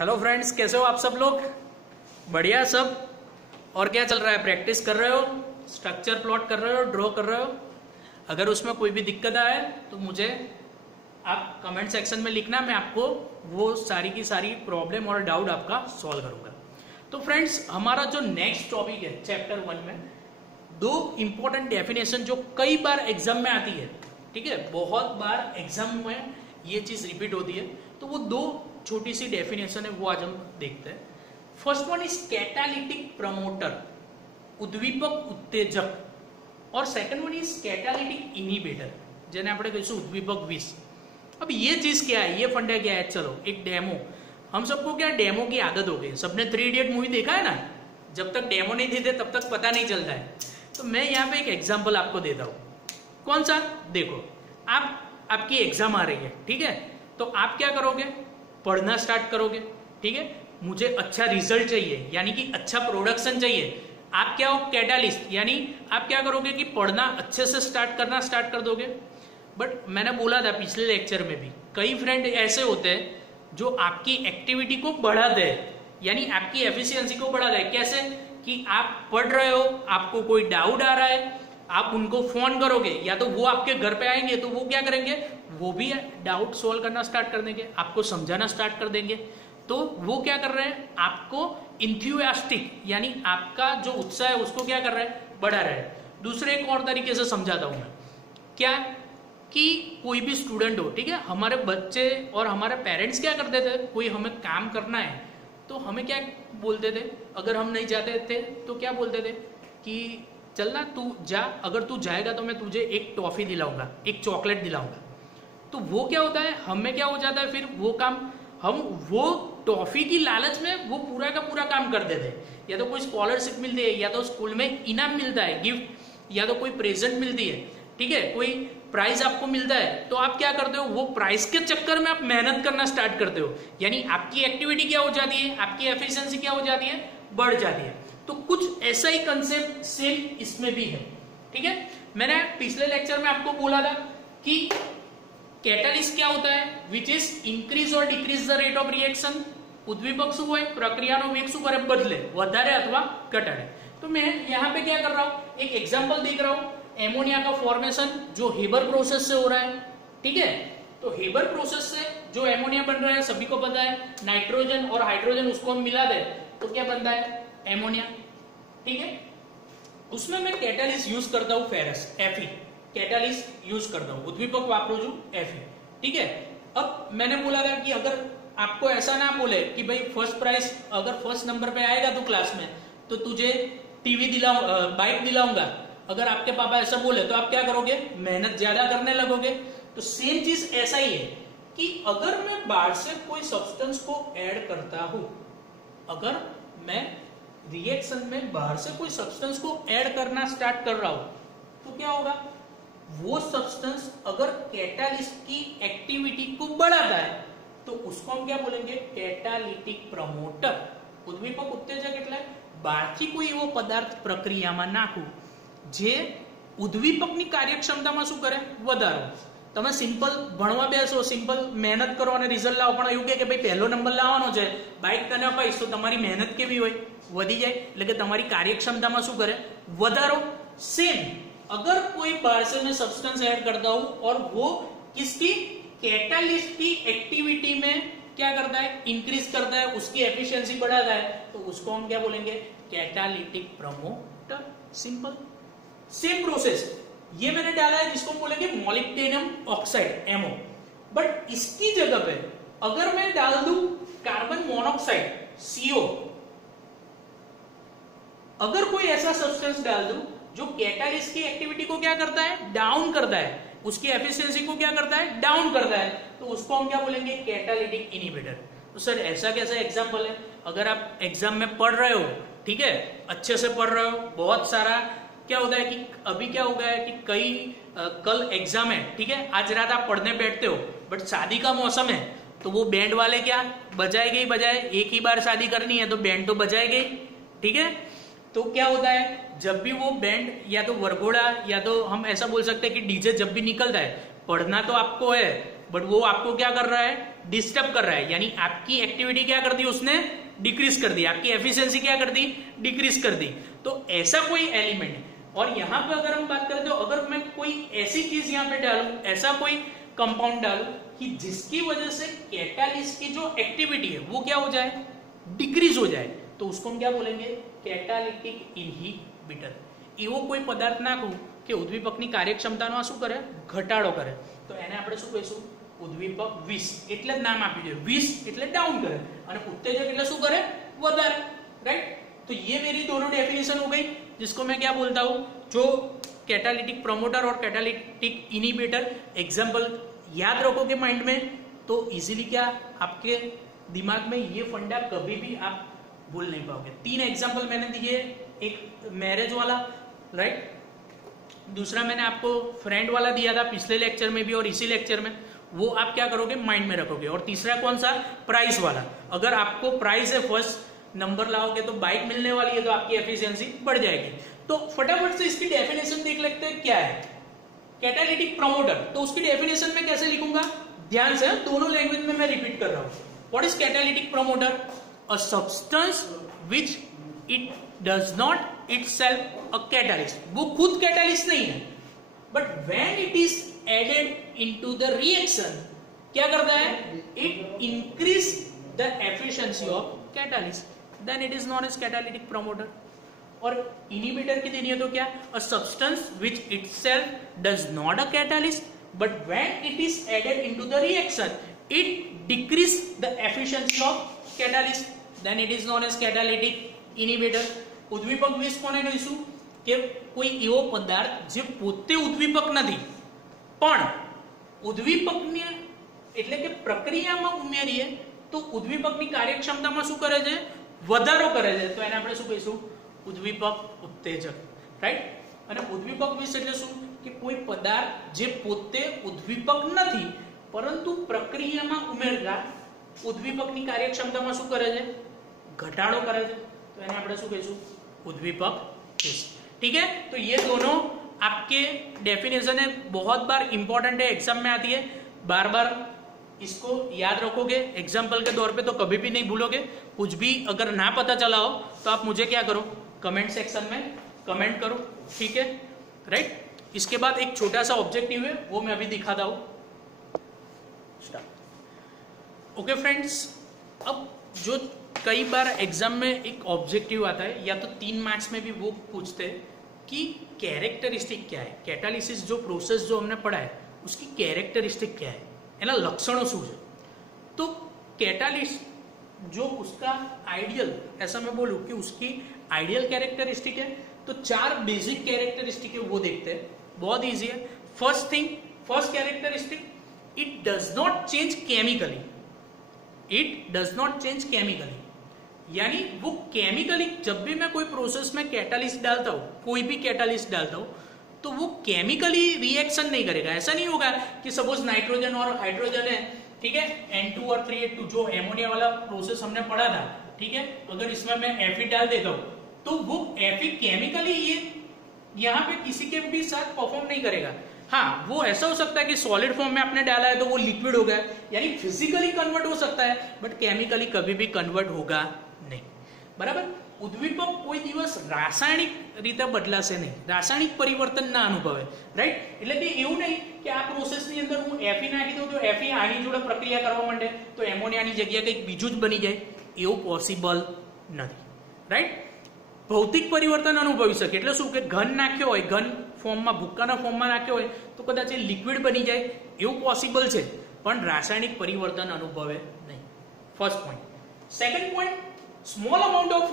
Hello friends, कैसे हो आप सब लोग? बढ़िया सब। और क्या चल रहा है? प्रैक्टिस कर रहे हो, स्ट्रक्चर प्लॉट कर रहे हो, ड्रॉ कर रहे हो? अगर उसमें कोई भी दिक्कत आए तो मुझे आप कमेंट सेक्शन में लिखना, मैं आपको वो सारी की सारी प्रॉब्लम और डाउट आपका सॉल्व करूंगा। तो फ्रेंड्स, हमारा जो नेक्स्ट टॉपिक है चैप्टर 1 में दो इंपॉर्टेंट डेफिनेशन जो कई बार एग्जाम में आती है, ठीक है, बहुत बार एग्जाम में ये चीज रिपीट होती है, तो वो दो छोटी सी डेफिनेशन है, वो आज हम देखते हैं। First one is catalytic promoter, उद्दीपक उत्तेजक, और second one is catalytic inhibitor, जेने આપણે કહીશું ઉદ્દીપક 20। अब ये चीज क्या है, ये फंडा क्या है? चलो एक डेमो, हम सबको क्या डेमो की आदत हो गई। सबने 3 इडियट मूवी देखा है ना? जब तक डेमो नहीं देते तब तक पता नहीं चलता है। तो मैं यहाँ पे एक एग्जाम्पल आपको देता हूँ। कौन सा? देखो, आपकी एग्जाम आ रही है, ठीक है, तो आप क्या करोगे? पढ़ना स्टार्ट करोगे, ठीक है। मुझे अच्छा रिजल्ट चाहिए, यानी कि अच्छा प्रोडक्शन चाहिए। आप क्या हो? कैटालिस्ट, यानी आप क्या करोगे कि पढ़ना अच्छे से करना स्टार्ट कर दोगे। बट मैंने बोला था पिछले लेक्चर में भी, कई फ्रेंड ऐसे होते हैं जो आपकी एक्टिविटी को बढ़ा दे, यानी आपकी एफिशिएंसी को बढ़ा दे। कैसे? कि आप पढ़ रहे हो, आपको कोई डाउट आ रहा है, आप उनको फोन करोगे, या तो वो आपके घर पे आएंगे, तो वो क्या करेंगे? वो भी डाउट सोल्व करना स्टार्ट कर देंगे, आपको समझाना स्टार्ट कर देंगे। तो वो क्या कर रहे हैं? आपको इंथ्यूसियास्टिक, यानी आपका जो उत्साह है उसको क्या कर रहे हैं? बढ़ा रहे हैं। दूसरे एक और तरीके से समझाता हूं मैं, क्या कि कोई भी स्टूडेंट हो, ठीक है, हमारे बच्चे और हमारे पेरेंट्स क्या करते थे? कोई हमें काम करना है तो हमें क्या बोलते थे? अगर हम नहीं जाते थे तो क्या बोलते थे कि चलना तू जा, अगर तू जाएगा तो मैं तुझे एक टॉफी दिलाऊंगा, एक चॉकलेट दिलाऊंगा। तो वो क्या होता है, हमें क्या हो जाता है फिर वो काम, हम वो टॉफी की लालच में वो पूरा का पूरा काम कर देते हैं। या तो कोई स्कॉलरशिप मिलती है, या तो स्कूल में इनाम मिलता है, गिफ्ट, या तो कोई प्रेजेंट मिलती है, ठीक है, कोई प्राइज आपको मिलता है, तो आप क्या करते हो? वो प्राइज के चक्कर में आप मेहनत करना स्टार्ट करते हो, यानी आपकी एक्टिविटी क्या हो जाती है? आपकी एफिशिएंसी क्या हो जाती है? बढ़ जाती है। तो कुछ ऐसा ही कंसेप्ट सेम इसमें भी है, ठीक है। मैंने पिछले लेक्चर में आपको बोला था कि कैटालिस्ट क्या होता है? विच इज इंक्रीज और decrease the rate of reaction. ઉદ્દીપક શું હોય? પ્રક્રિયાનો વેગ શું કરે? બદલે, વધારે અથવા ઘટાડે। तो मैं यहाँ पे क्या कर रहा हूँ? एक एग्जांपल देख रहा हूँ, एमोनिया का फॉर्मेशन जो हेबर प्रोसेस से हो रहा है, ठीक है। तो हेबर प्रोसेस से जो एमोनिया बन रहा है सभी को पता है, नाइट्रोजन और हाइड्रोजन उसको हम मिला दे तो क्या बनता है? एमोनिया, ठीक है। उसमें मैं कैटालिस्ट यूज करता हूँ फेरस, Fe, कैटालिस्ट यूज करता हूँ, उद्दीपक वापरू छू Fe, ठीक है। अब मैंने बोला था कि अगर आपको ऐसा ना बोले कि भाई फर्स्ट प्राइज अगर फर्स्ट नंबर पे आएगा तो क्लास में तो तुझे टीवी बाइक दिलाऊंगा, अगर आपके पापा ऐसा बोले तो आप क्या करोगे? मेहनत ज्यादा करने लगोगे। तो सेम चीज ऐसा ही है कि अगर मैं बाहर से कोई सब्सटेंस को ऐड करता हूं, अगर मैं रिएक्शन में बाहर से कोई सब्सटेंस को ऐड करना स्टार्ट कर रहा हूं, तो क्या होगा? वो सब्सटेंस अगर कैटालिस्ट की एक्टिविटी को बढ़ाता है तो उसको हम क्या बोलेंगे? Catalytic promoter. ઉદ્દીપક ઉત્તેજક એટલે બહારથી કોઈ એવો પદાર્થ પ્રક્રિયામાં નાખવું જે ઉદ્દીપકની કાર્યક્ષમતામાં શું કરે? વધારો। તમે સિમ્પલ ભણવા બેસો, સિમ્પલ મહેનત કરો અને રિઝલ્ટ લાવો, પણ એવું કે ભાઈ પહેલો નંબર લાવવાનો છે, બાઇક તને અપાઈશ, તો તમારી મહેનત કેવી હોય? વધી જાય, એટલે કે તમારી કાર્યક્ષમતામાં શું કરે? વધારો। सेम अगर कोई बाहर से मैं सब्सटेंस ऐड करता हूं और वो किसकी? कैटालिस्ट की एक्टिविटी में क्या करता है? इंक्रीज करता है, उसकी एफिशिएंसी बढ़ाता है, तो उसको हम क्या बोलेंगे? Catalytic promoter. Simple. Same process ये मैंने डाला है जिसको बोलेंगे मोलिब्डेनम ऑक्साइड, एमओ। बट इसकी जगह पे अगर मैं डाल दूं कार्बन मोनोऑक्साइड, सीओ, अगर कोई ऐसा सब्सटेंस डाल दूं जो कैटालिस्ट की एक्टिविटी को क्या करता है? डाउन करता है, उसकी एफिशिएंसी को क्या करता है? डाउन करता है, तो उसको हम क्या बोलेंगे? Catalytic inhibitor. तो सर ऐसा कैसा एग्जांपल है? अगर आप एग्जाम में पढ़ रहे हो, ठीक है, अच्छे से पढ़ रहे हो, बहुत सारा क्या होता है कि अभी क्या हो गया है कि कल एग्जाम है, ठीक है, आज रात आप पढ़ने बैठते हो, बट शादी का मौसम है तो वो बैंड वाले क्या बजाएंगे ही बजाए, एक ही बार शादी करनी है तो बैंड तो बजाएंगे ही, ठीक है। तो क्या होता है, जब भी वो बैंड या तो वरघोड़ा या तो हम ऐसा बोल सकते हैं कि डीजे जब भी निकलता है, पढ़ना तो आपको है, बट वो आपको क्या कर रहा है, डिस्टर्ब कर रहा है, यानी आपकी एक्टिविटी क्या कर दी उसने, डिक्रीज कर दी, आपकी एफिशिएंसी क्या कर दी, डिक्रीज कर दी। तो ऐसा कोई एलिमेंट है। और यहां पर अगर हम बात करें तो अगर मैं कोई ऐसी चीज यहां पे डालूं, ऐसा कोई कंपाउंड डालूं कि जिसकी वजह से कैटालिस्ट की जो एक्टिविटी है वो क्या हो जाए, डिक्रीज हो जाए, तो उसको हम क्या बोलेंगे, कैटालिटिक इनहिबिटर। એવો કોઈ પદાર્થ નાખું કે ઉદ્દીપકની કાર્યક્ષમતાનો શું કરે, ઘટાડો કરે, તો એને આપણે શું કહીશું, ઉદ્દીપક વિષ, એટલે જ નામ આપ્યું છે, વિષ એટલે ડાઉન કરે અને ઉત્તેજક એટલે શું કરે, વધારે, રાઈટ। तो ये मेरी दोनों डेफिनेशन हो गई, जिसको मैं क्या बोलता हूँ, जो कैटालिटिक प्रमोटर और कैटालिटिक इनहिबिटर एग्जाम्पल याद रखोगे माइंड में तो इजीली क्या आपके दिमाग में ये फंडा कभी भी आप भूल नहीं पाओगे। 3 एग्जाम्पल मैंने दिए, एक मैरिज वाला, राइट, दूसरा मैंने आपको फ्रेंड वाला दिया था पिछले लेक्चर में भी और इसी लेक्चर में, वो आप क्या करोगे, माइंड में रखोगे। और तीसरा कौन सा, प्राइस वाला। अगर आपको प्राइस है फर्स्ट नंबर लाओगे तो बाइक मिलने वाली है, तो आपकी एफिशिएंसी बढ़ जाएगी। तो फटाफट से इसकी डेफिनेशन देख लेते हैं क्या है कैटालिटिक प्रमोटर। तो उसकी डेफिनेशन में कैसे लिखूंगा, ध्यान से, दोनों लैंग्वेज में मैं रिपीट कर रहा हूं। What is catalytic promoter, a substance which it does not itself a catalyst, वो खुद कैटालिस्ट नहीं है, but when it is added into the reaction क्या करता है, it increase the efficiency of catalyst, then it is known as catalytic promoter. और inhibitor की देनी है तो क्या, a substance which itself does not a catalyst but when it is added into the reaction it decrease the efficiency of catalyst, then it is known as catalytic inhibitor. ઉદ્દીપક વિષ કોને કહીશું, કે કોઈ એવો પદાર્થ જે પોતે ઉદ્દીપક નથી પણ ઉદ્દીપકને એટલે કે પ્રક્રિયામાં ઉમેરીએ તો ઉદ્દીપકની કાર્યક્ષમતામાં શું કરે છે, વધારો કરે છે, તો એને આપણે શું કહીશું, ઉદ્દીપક ઉત્તેજક, રાઈટ। અને ઉદ્દીપક વિષ એટલે શું, કે કોઈ પદાર્થ જે પોતે ઉદ્દીપક નથી પરંતુ પ્રક્રિયામાં ઉમેરતા ઉદ્દીપકની કાર્યક્ષમતામાં શું કરે છે, ઘટાડો કરે છે, तो એને આપણે શું કહીશું, उद्दीपक विष। ठीक है, तो ये दोनों आपके डेफिनेशन है, बहुत बार इंपॉर्टेंट है, एग्जाम में आती है, बार बार इसको याद रखोगे एग्जाम्पल के तौर पे, तो कभी भी नहीं भूलोगे। कुछ भी अगर ना पता चला हो तो आप मुझे क्या करो, कमेंट सेक्शन में कमेंट करो, ठीक है, राइट। इसके बाद एक छोटा सा ऑब्जेक्टिव है, वो मैं अभी दिखाता हूं। ओके फ्रेंड्स, अब जो कई बार एग्जाम में एक ऑब्जेक्टिव आता है, या तो 3 मार्क्स में भी वो पूछते हैं कि कैरेक्टरिस्टिक क्या है, कैटालिसिस जो प्रोसेस जो हमने पढ़ा है उसकी कैरेक्टरिस्टिक क्या है, एना लक्षणों શું છે। तो कैटालिस्ट जो उसका आइडियल, ऐसा मैं बोलूं कि उसकी आइडियल कैरेक्टरिस्टिक है, तो 4 बेसिक कैरेक्टरिस्टिक है वो देखते हैं, बहुत इजी है। First thing, first characteristic, it does not change chemically, it does not change chemically, यानी वो केमिकली, जब भी मैं कोई प्रोसेस में कैटालिस्ट डालता हूं, कोई भी कैटालिस्ट डालता हूं, तो वो केमिकली रिएक्शन नहीं करेगा। ऐसा नहीं होगा कि सपोज नाइट्रोजन और हाइड्रोजन है, ठीक है, N2 और 3H2 जो एमोनिया वाला प्रोसेस हमने पढ़ा था, ठीक है, अगर इसमें मैं Fe डाल देता हूं तो वो Fe केमिकली ये यहाँ पे किसी के भी साथ परफॉर्म नहीं करेगा। हाँ, वो ऐसा हो सकता है कि सॉलिड फॉर्म में आपने डाला है तो वो लिक्विड हो गया, यानी फिजिकली कन्वर्ट हो सकता है, बट केमिकली कभी भी कन्वर्ट होगा नहीं, बराबर। ઉદ્દીપક કોઈ દિવસ રાસાયણિક રીતે બદલાશે નહીં, રાસાયણિક પરિવર્તન ના અનુભવે, રાઈટ। એટલે કે એવું નહીં કે આ પ્રોસેસની અંદર હું Fe નાખી દઉં તો Fe આની જોડે પ્રક્રિયા કરવા માંડે તો એમોનિયાની જગ્યાએ કંઈક બીજું જ બની જાય, એવું પોસિબલ નથી, રાઈટ। ભૌતિક પરિવર્તન અનુભવી શકે એટલે શું, કે ઘન નાખ્યો હોય, ઘન ફોર્મમાં, ભૂક્કાના ફોર્મમાં નાખ્યો હોય તો કદાચ એ લિક્વિડ બની જાય, એવું પોસિબલ છે, પણ રાસાયણિક પરિવર્તન અનુભવે નહીં, first point. Second point, small amount of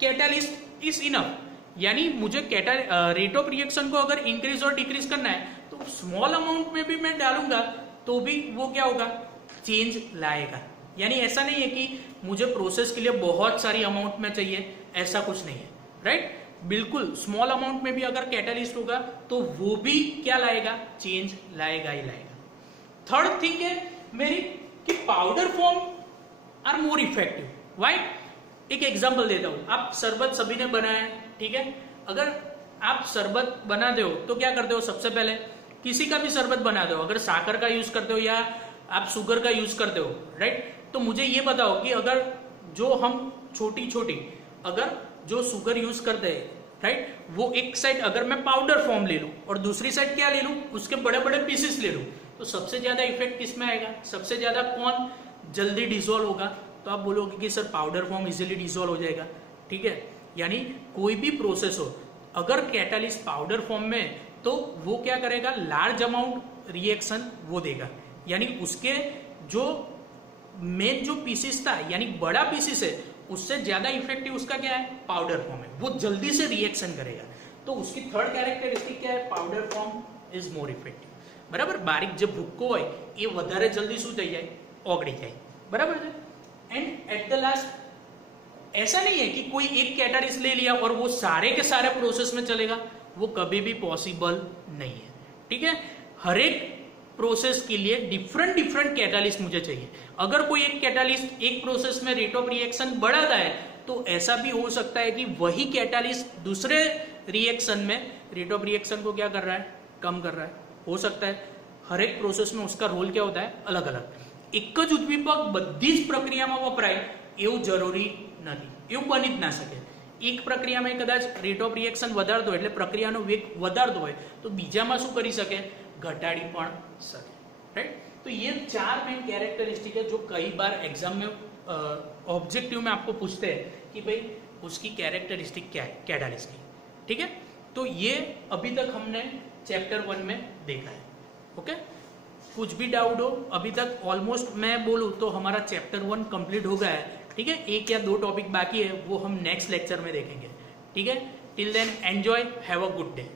catalyst is enough, यानी मुझे रेट ऑफ रिएक्शन को अगर इंक्रीज और डिक्रीज करना है तो स्मॉल अमाउंट में भी मैं डालूंगा तो भी वो क्या होगा, चेंज लाएगा। यानी ऐसा नहीं है कि मुझे प्रोसेस के लिए बहुत सारी अमाउंट में चाहिए, ऐसा कुछ नहीं है, राइट। बिल्कुल स्मॉल अमाउंट में भी अगर कैटालिस्ट होगा तो वो भी क्या लाएगा, चेंज लाएगा ही लाएगा। थर्ड थिंग है मेरी कि powder form are more effective, why. एक एग्जांपल देता हूं, आप शरबत सभी ने बनाया है, ठीक है, अगर आप शरबत बनाते हो तो क्या करते हो, सबसे पहले किसी का भी शरबत बनाते हो, अगर साकर का यूज करते हो या आप शुगर का यूज करते हो, राइट, तो मुझे ये बताओ कि अगर जो हम छोटी छोटी अगर जो शुगर यूज करते हैं, राइट, वो एक साइड अगर मैं पाउडर फॉर्म ले लूं और दूसरी साइड क्या ले लूं, उसके बड़े बड़े पीसेस ले लूं, तो सबसे ज्यादा इफेक्ट किस में आएगा, सबसे ज्यादा कौन जल्दी डिसॉल्व होगा? तो आप बोलोगे कि sir powder form easily dissolve हो जाएगा, ठीक है। यानी कोई भी प्रोसेस हो, अगर कैटालिस्ट पाउडर फॉर्म में, तो वो क्या करेगा, लार्ज अमाउंट रिएक्शन वो देगा, यानी उसके जो मेन जो पीसेस था, यानी बड़ा पीसेस है, उससे ज्यादा इफेक्टिव उसका क्या है, पाउडर फॉर्म है, वो जल्दी से रिएक्शन करेगा। तो उसकी थर्ड कैरेक्टरिस्टिक क्या है, powder form is more effective, बराबर। बारीक जब भुक्को હોય એ વધારે જલ્દી શું થઈ જાય, ઓગળી જાય, બરાબર છે। एंड एट द लास्ट ऐसा नहीं है कि कोई एक कैटालिस्ट ले लिया और वो सारे के सारे प्रोसेस में चलेगा, वो कभी भी पॉसिबल नहीं है, ठीक है। हर एक प्रोसेस के लिए डिफरेंट डिफरेंट कैटालिस्ट मुझे चाहिए। अगर कोई एक कैटालिस्ट एक प्रोसेस में रेट ऑफ रिएक्शन बढ़ाता है, तो ऐसा भी हो सकता है कि वही कैटालिस्ट दूसरे रिएक्शन में रेट ऑफ रिएक्शन को क्या कर रहा है, कम कर रहा है, हो सकता है। हर एक प्रोसेस में उसका रोल क्या होता है, अलग अलग। एक ज उद्दीपक बધી જ પ્રક્રિયામાં વપરાય એવું જરૂરી નથી, એવું બની જ ના શકે। એક પ્રક્રિયામાં કદાચ રેટ ઓફ રિએક્શન વધારતો હોય એટલે પ્રક્રિયાનો વેગ વધારતો હોય, તો બીજામાં શું કરી શકે, घटाड़ी पण सके, राइट। तो ये चार मेन कैरेक्टरिस्टिक है जो कई बार एग्जाम में ऑब्जेक्टिव में आपको पूछते हैं कि भाई उसकी कैरेक्टरिस्टिक क्या है कैटालिस्ट की, ठीक है। तो ये अभी तक हमने चैप्टर 1 में देखा है, ओके। कुछ भी डाउट हो, अभी तक ऑलमोस्ट मैं बोलूं तो हमारा चैप्टर 1 कंप्लीट हो गया है, ठीक है। एक या दो टॉपिक बाकी है, वो हम नेक्स्ट लेक्चर में देखेंगे, ठीक है। Till then enjoy, have a good day.